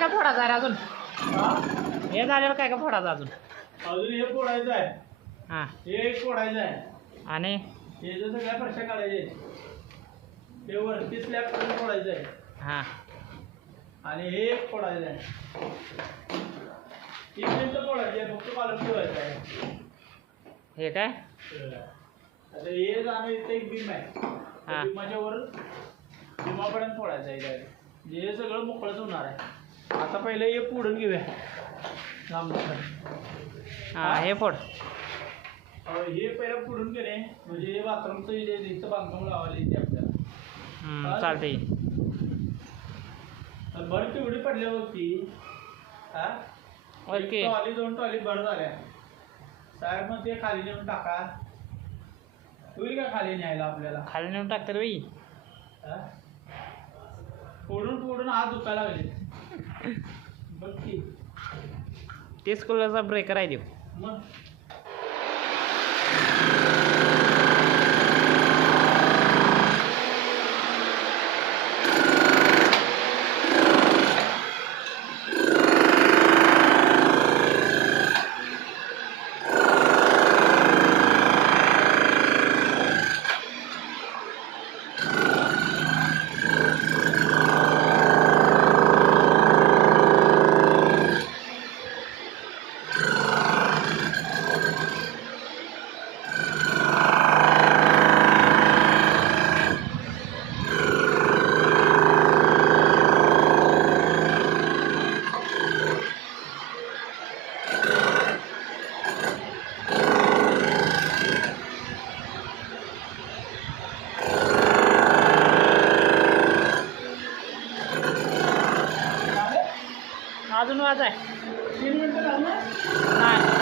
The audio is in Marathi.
का फोडायचा आहे अजून? हा? हे झाल्यावर काय का फोडायचं अजून? अजून हे फोडायचं आहे. हां. हे एक फोडायचं आहे. आणि हे जर सगळ्या फरशा काढायचे. हे वरती स्लॅब करून फोडायचं आहे. हां. आणि हे एक फोडायचं आहे. 3 मिनिटं फोडायचे आहे, फक्त पालक ठेवायचं आहे. हे काय? आता हे जाणं इथे एक बीम आहे. त्या बीमाच्या वर बीमापर्यंत फोडायचं आहे direct. हे सगळं मोकळंच होणार आहे. आता पहिले हे फोडून घेऊया. हां हे फोड. हे पहिलं फोडून गेले म्हणजे हे बाथरूमचं इथं बांधकाम लावायला येते आपल्याला. चालते. भर तेवढी पडल्यावरती हा ओके. टॉली 2 टॉली भर झाल्या. साहेब मग ते खाली नेऊन टाका. होईल का खाली न्यायला आपल्याला? खाली नेऊन टाकतात बाई. फोडून फोडून हात दुखायला लागले. बघ की ते स्कूलचा ब्रेकर आहे देऊ. मग अजून वाज आहे. 3 मिनिटं झालं. नाही.